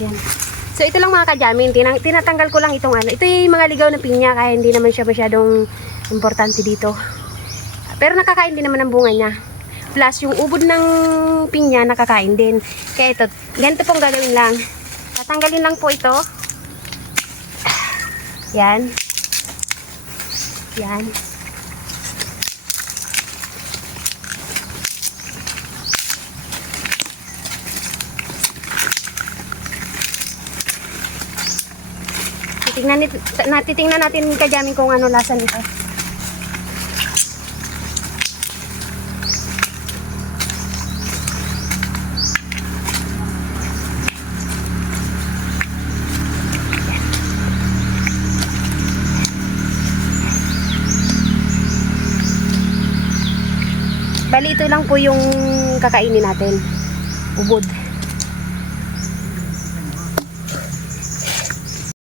Yan. So ito lang mga kajamin, tinatanggal ko lang itong ano. Ito yung mga ligaw na pinya kaya hindi naman siya masyadong importante dito. Pero nakakain din naman ang bunga niya. Plus yung ubod ng pinya nakakain din. Kaya ito, ganito pong gagawin lang. Tatanggalin lang po ito. Yan. Yan. Titingnan natin kajamin kung ano lasa nito. Bali ito lang po yung kakainin natin. Ubod.